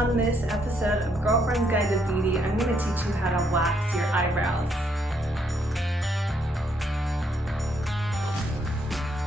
On this episode of Girlfriend's Guide to Beauty, I'm going to teach you how to wax your eyebrows.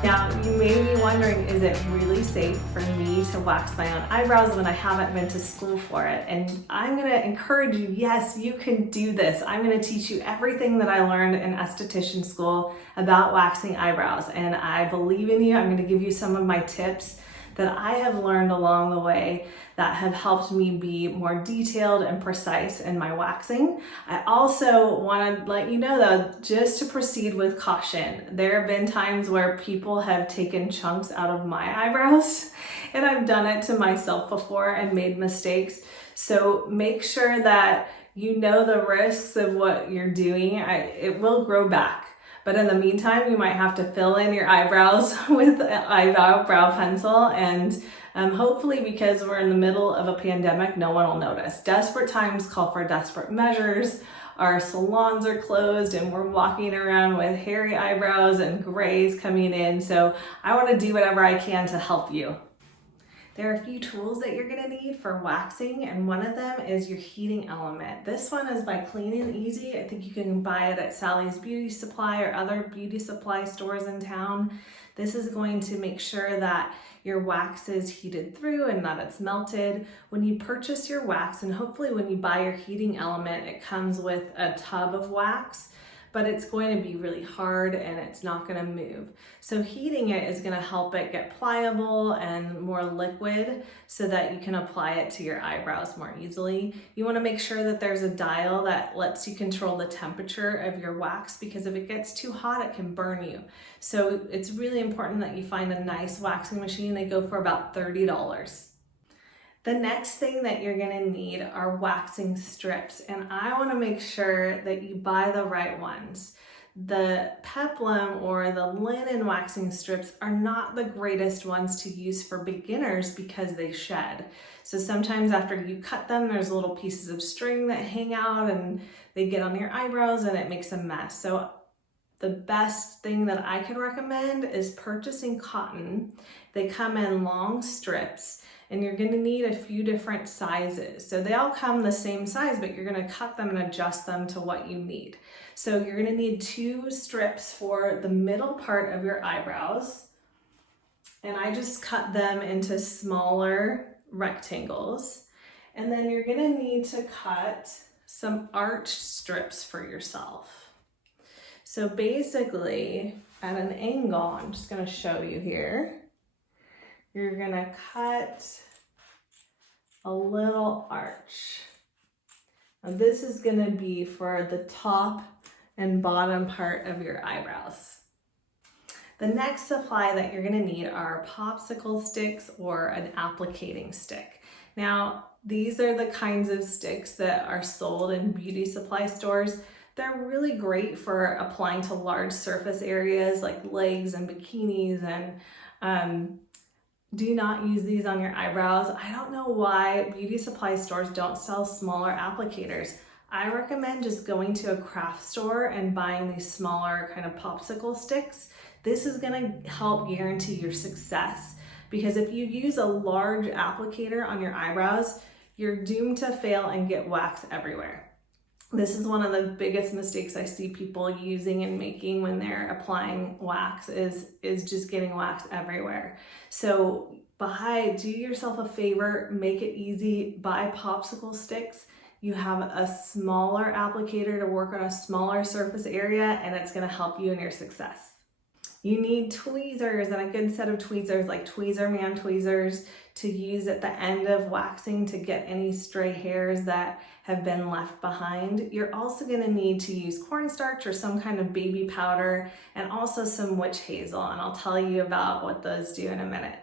Now, you may be wondering, is it really safe for me to wax my own eyebrows when I haven't been to school for it? And I'm going to encourage you, yes, you can do this. I'm going to teach you everything that I learned in esthetician school about waxing eyebrows. And I believe in you. I'm going to give you some of my tips that I have learned along the way that have helped me be more detailed and precise in my waxing. I also want to let you know though, just to proceed with caution. There have been times where people have taken chunks out of my eyebrows, and I've done it to myself before and made mistakes. So make sure that you know the risks of what you're doing. It will grow back. But in the meantime, you might have to fill in your eyebrows with an eyebrow pencil, and hopefully, because we're in the middle of a pandemic, no one will notice. Desperate times call for desperate measures. Our salons are closed and we're walking around with hairy eyebrows and grays coming in. So I want to do whatever I can to help you. There are a few tools that you're gonna need for waxing, and one of them is your heating element. This one is by Clean and Easy. I think you can buy it at Sally's Beauty Supply or other beauty supply stores in town. This is going to make sure that your wax is heated through and that it's melted. When you purchase your wax, and hopefully when you buy your heating element, it comes with a tub of wax, but it's going to be really hard and it's not going to move. So heating it is going to help it get pliable and more liquid so that you can apply it to your eyebrows more easily. You want to make sure that there's a dial that lets you control the temperature of your wax, because if it gets too hot, it can burn you. So it's really important that you find a nice waxing machine. They go for about $30. The next thing that you're gonna need are waxing strips, and I wanna make sure that you buy the right ones. The peplum or the linen waxing strips are not the greatest ones to use for beginners because they shed. So sometimes after you cut them, there's little pieces of string that hang out and they get on your eyebrows and it makes a mess. So the best thing that I could recommend is purchasing cotton. They come in long strips, and you're gonna need a few different sizes. So they all come the same size, but you're gonna cut them and adjust them to what you need. So you're gonna need 2 strips for the middle part of your eyebrows. And I just cut them into smaller rectangles. And then you're gonna need to cut some arch strips for yourself. So basically, at an angle, I'm just gonna show you here, you're gonna cut a little arch. Now this is gonna be for the top and bottom part of your eyebrows. The next supply that you're gonna need are popsicle sticks or an applicating stick. Now, these are the kinds of sticks that are sold in beauty supply stores. They're really great for applying to large surface areas like legs and bikinis, and do not use these on your eyebrows. I don't know why beauty supply stores don't sell smaller applicators. I recommend just going to a craft store and buying these smaller kind of popsicle sticks. This is gonna help guarantee your success, because if you use a large applicator on your eyebrows, you're doomed to fail and get wax everywhere. This is one of the biggest mistakes I see people using and making when they're applying wax is just getting wax everywhere. So do yourself a favor, make it easy, buy popsicle sticks. You have a smaller applicator to work on a smaller surface area, and it's gonna help you in your success. You need tweezers and a good set of tweezers, like Tweezerman tweezers, to use at the end of waxing to get any stray hairs that have been left behind. You're also gonna need to use cornstarch or some kind of baby powder, and also some witch hazel, and I'll tell you about what those do in a minute.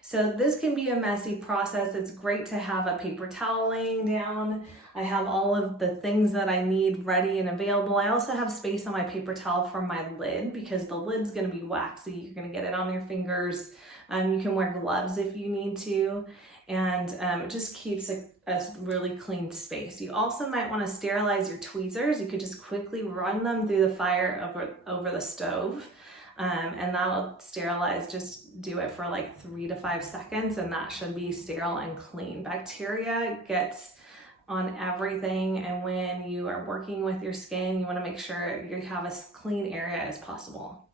So this can be a messy process. It's great to have a paper towel laying down. I have all of the things that I need ready and available. I also have space on my paper towel for my lid, because the lid's gonna be waxy. You're gonna get it on your fingers. You can wear gloves if you need to, and it just keeps a really clean space. You also might wanna sterilize your tweezers. You could just quickly run them through the fire over the stove. and that'll sterilize. Just do it for like 3 to 5 seconds and that should be sterile and clean. Bacteria gets on everything, and when you are working with your skin, you want to make sure you have as clean area as possible.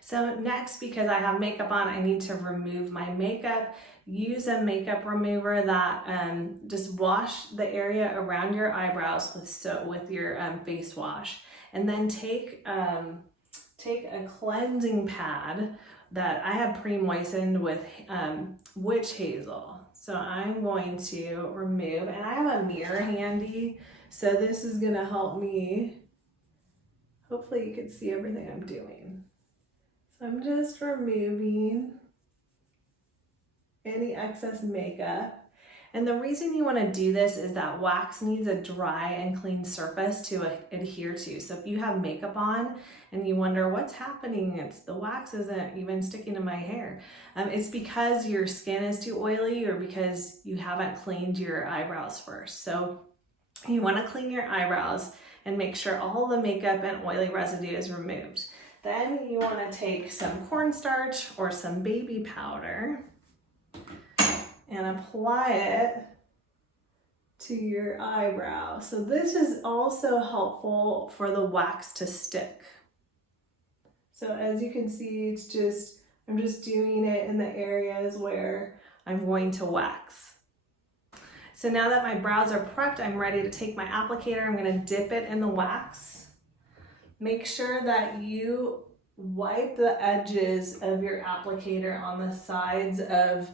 So next, because I have makeup on, I need to remove my makeup. Use a makeup remover that just wash the area around your eyebrows with your face wash, and then take a cleansing pad that I have pre-moistened with witch hazel. So I'm going to remove, and I have a mirror handy, so this is gonna help me. Hopefully you can see everything I'm doing. So I'm just removing any excess makeup. And the reason you want to do this is that wax needs a dry and clean surface to adhere to. So if you have makeup on and you wonder what's happening, the wax isn't even sticking to my hair. It's because your skin is too oily or because you haven't cleaned your eyebrows first. So you want to clean your eyebrows and make sure all the makeup and oily residue is removed. Then you want to take some cornstarch or some baby powder and apply it to your eyebrow. So this is also helpful for the wax to stick. So as you can see, I'm just doing it in the areas where I'm going to wax. So now that my brows are prepped, I'm ready to take my applicator. I'm going to dip it in the wax. Make sure that you wipe the edges of your applicator on the sides of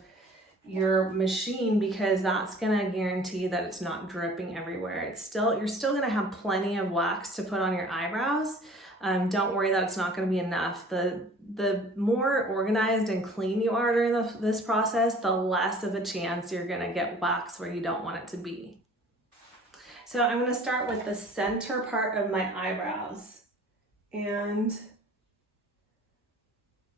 your machine, because that's going to guarantee that it's not dripping everywhere. You're still going to have plenty of wax to put on your eyebrows. Don't worry that it's not going to be enough. The more organized and clean you are during this process, the less of a chance you're going to get wax where you don't want it to be. So I'm going to start with the center part of my eyebrows. And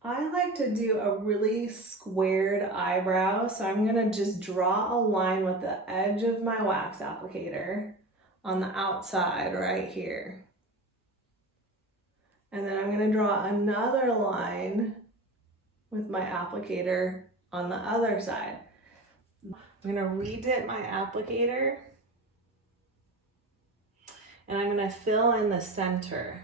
I like to do a really squared eyebrow, so I'm gonna just draw a line with the edge of my wax applicator on the outside right here. And then I'm gonna draw another line with my applicator on the other side. I'm gonna redip my applicator and I'm gonna fill in the center.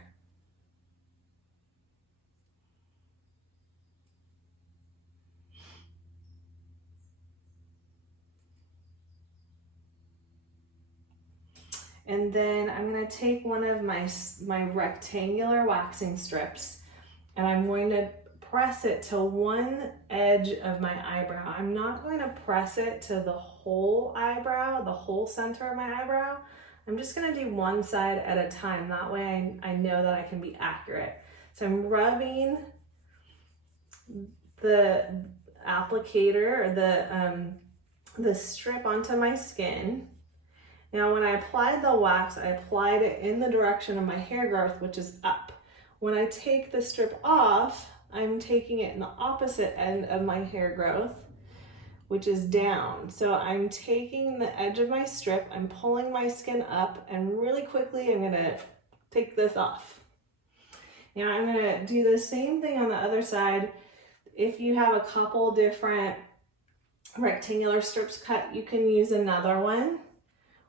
And then I'm going to take one of my rectangular waxing strips and I'm going to press it to one edge of my eyebrow. I'm not going to press it to the whole eyebrow, the whole center of my eyebrow. I'm just going to do one side at a time. That way I know that I can be accurate. So I'm rubbing the applicator or the strip onto my skin. Now, when I applied the wax, I applied it in the direction of my hair growth, which is up. When I take the strip off, I'm taking it in the opposite end of my hair growth, which is down. So I'm taking the edge of my strip, I'm pulling my skin up, and really quickly I'm gonna take this off. Now I'm gonna do the same thing on the other side. If you have a couple different rectangular strips cut, you can use another one.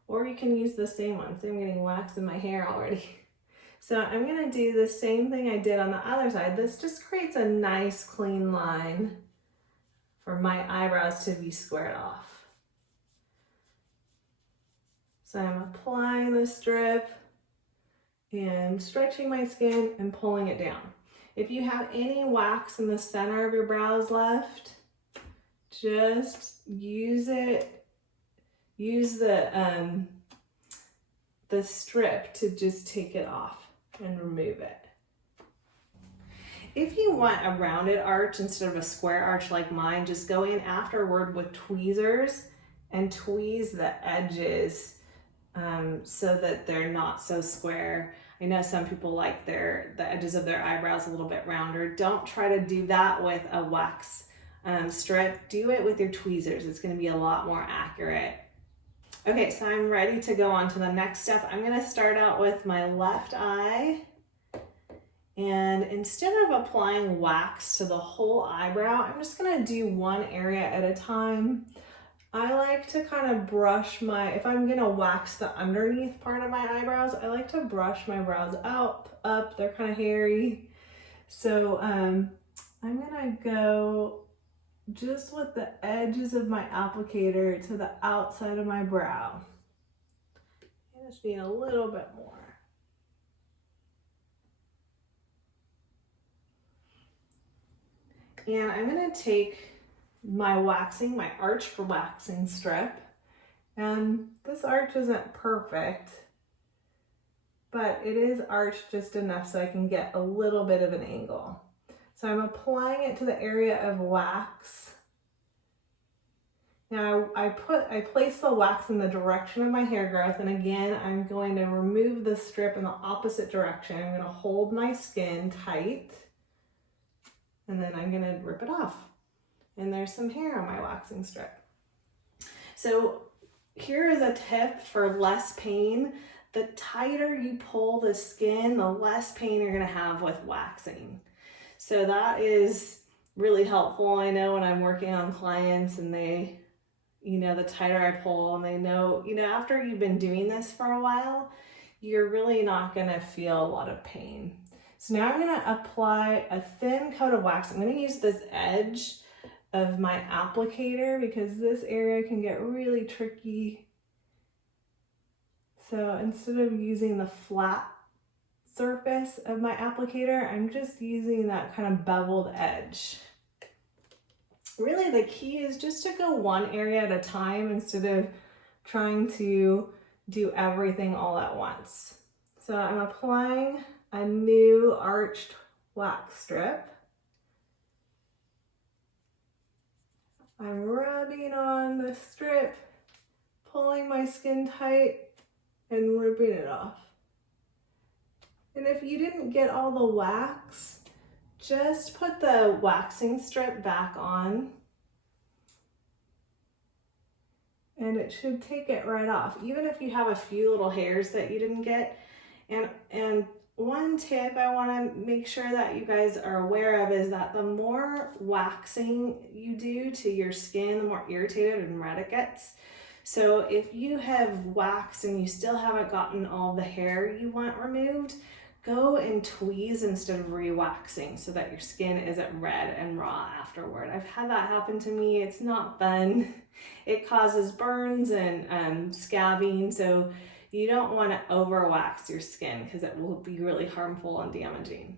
Or you can use the same one. So I'm getting wax in my hair already. So I'm gonna do the same thing I did on the other side. This just creates a nice clean line for my eyebrows to be squared off. So I'm applying the strip and stretching my skin and pulling it down. If you have any wax in the center of your brows left, just use it. Use the strip to just take it off and remove it. If you want a rounded arch instead of a square arch like mine, just go in afterward with tweezers and tweeze the edges so that they're not so square. I know some people like the edges of their eyebrows a little bit rounder. Don't try to do that with a wax strip. Do it with your tweezers. It's going to be a lot more accurate. Okay, so I'm ready to go on to the next step. I'm going to start out with my left eye, And instead of applying wax to the whole eyebrow, I'm just gonna do one area at a time. I like to kind of brush if I'm gonna wax the underneath part of my eyebrows, I like to brush my brows up, they're kind of hairy. So I'm gonna go just with the edges of my applicator to the outside of my brow. I just need a little bit more. And I'm gonna take my arch waxing strip, and this arch isn't perfect, but it is arched just enough so I can get a little bit of an angle. So I'm applying it to the area of wax. Now I place the wax in the direction of my hair growth, and again, I'm going to remove the strip in the opposite direction. I'm gonna hold my skin tight, and then I'm gonna rip it off. And there's some hair on my waxing strip. So here is a tip for less pain. The tighter you pull the skin, the less pain you're gonna have with waxing. So that is really helpful. I know when I'm working on clients and they, the tighter I pull, and they know, after you've been doing this for a while, you're really not gonna feel a lot of pain. So now I'm gonna apply a thin coat of wax. I'm gonna use this edge of my applicator because this area can get really tricky. So instead of using the flat surface of my applicator, I'm just using that kind of beveled edge. Really the key is just to go one area at a time instead of trying to do everything all at once. So I'm applying a new arched wax strip. I'm rubbing on the strip, pulling my skin tight, and ripping it off. And if you didn't get all the wax, just put the waxing strip back on, and it should take it right off, even if you have a few little hairs that you didn't get. And one tip I want to make sure that you guys are aware of is that the more waxing you do to your skin, the more irritated and red it gets. So if you have waxed and you still haven't gotten all the hair you want removed, go and tweeze instead of re-waxing so that your skin isn't red and raw afterward. I've had that happen to me. It's not fun. It causes burns and scabbing, so you don't want to over-wax your skin because it will be really harmful and damaging.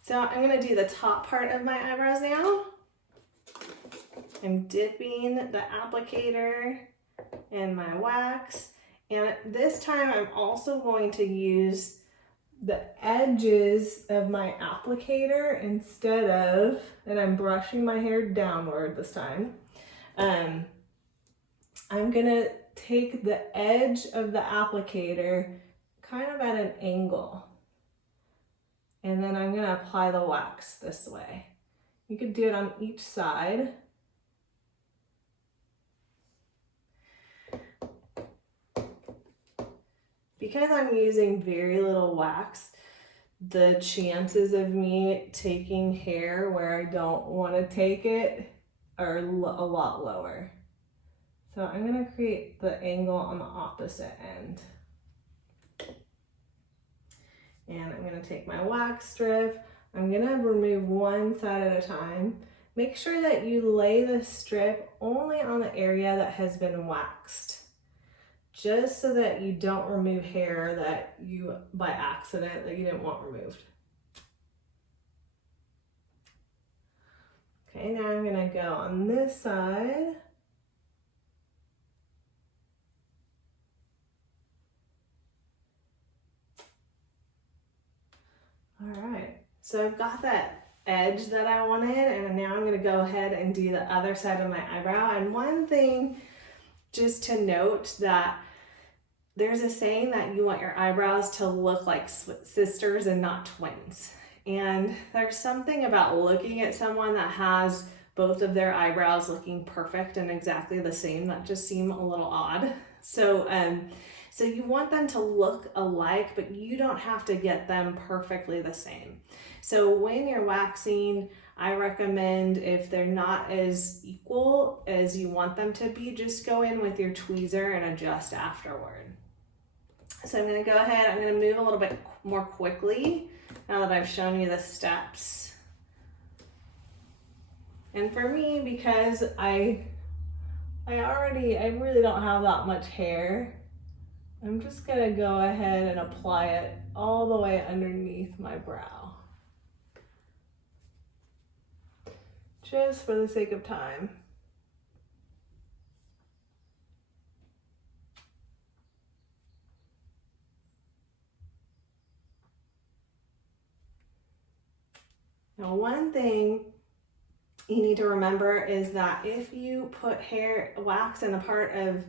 So I'm going to do the top part of my eyebrows now. I'm dipping the applicator in my wax, and this time I'm also going to use the edges of my applicator instead of, and I'm brushing my hair downward this time. I'm gonna take the edge of the applicator kind of at an angle, and then I'm gonna apply the wax this way. You could do it on each side. Because I'm using very little wax, the chances of me taking hair where I don't want to take it are a lot lower. So I'm going to create the angle on the opposite end. And I'm going to take my wax strip. I'm going to remove one side at a time. Make sure that you lay the strip only on the area that has been waxed, just so that you don't remove hair that you, by accident, that you didn't want removed. Okay, now I'm gonna go on this side. All right, so I've got that edge that I wanted, and now I'm gonna go ahead and do the other side of my eyebrow. And one thing just to note, that there's a saying that you want your eyebrows to look like sisters and not twins. And there's something about looking at someone that has both of their eyebrows looking perfect and exactly the same that just seem a little odd. So So you want them to look alike, but you don't have to get them perfectly the same. So when you're waxing, I recommend, if they're not as equal as you want them to be, just go in with your tweezer and adjust afterward. So I'm going to go ahead, I'm going to move a little bit more quickly now that I've shown you the steps. And for me, because I really don't have that much hair, I'm just going to go ahead and apply it all the way underneath my brow, just for the sake of time. Now, one thing you need to remember is that if you put wax in a part of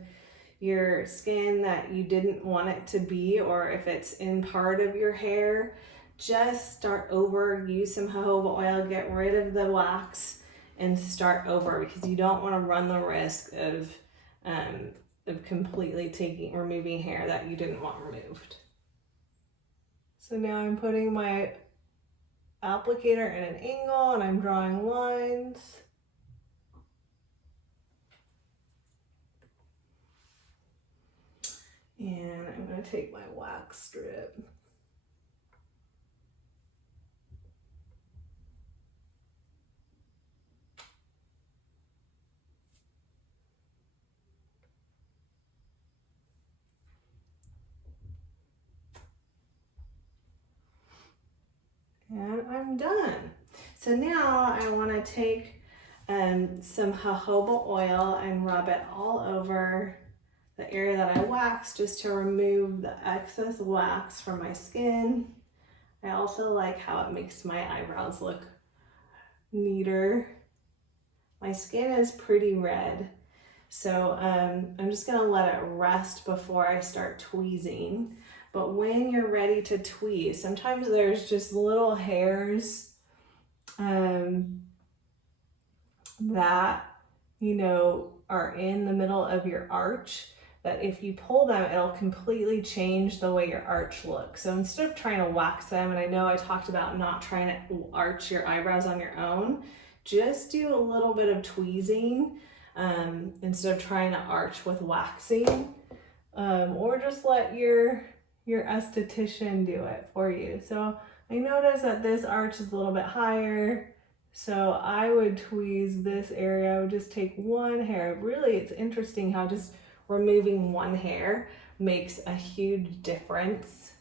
your skin that you didn't want it to be, or if it's in part of your hair, just start over, use some jojoba oil, get rid of the wax and start over, because you don't want to run the risk of completely removing hair that you didn't want removed. So now I'm putting my applicator in an angle and I'm drawing lines. And I'm going to take my wax strip. And I'm done. So now I want to take some jojoba oil and rub it all over the area that I waxed, just to remove the excess wax from my skin. I also like how it makes my eyebrows look neater. My skin is pretty red, so I'm just gonna let it rest before I start tweezing. But when you're ready to tweeze, sometimes there's just little hairs that, you know, are in the middle of your arch, that if you pull them, it'll completely change the way your arch looks. So instead of trying to wax them, and I know I talked about not trying to arch your eyebrows on your own, just do a little bit of tweezing instead of trying to arch with waxing, or just let your esthetician do it for you. So I noticed that this arch is a little bit higher, so I would tweeze this area. I would just take one hair. Really, it's interesting how just removing one hair makes a huge difference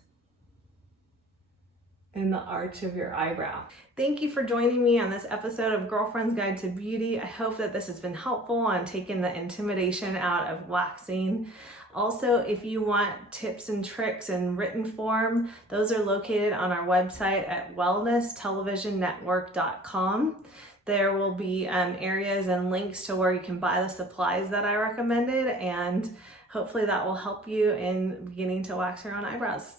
in the arch of your eyebrow. Thank you for joining me on this episode of Girlfriend's Guide to Beauty. I hope that this has been helpful on taking the intimidation out of waxing. Also, if you want tips and tricks in written form, those are located on our website at wellnesstelevision.network.com. There will be areas and links to where you can buy the supplies that I recommended, and hopefully that will help you in beginning to wax your own eyebrows.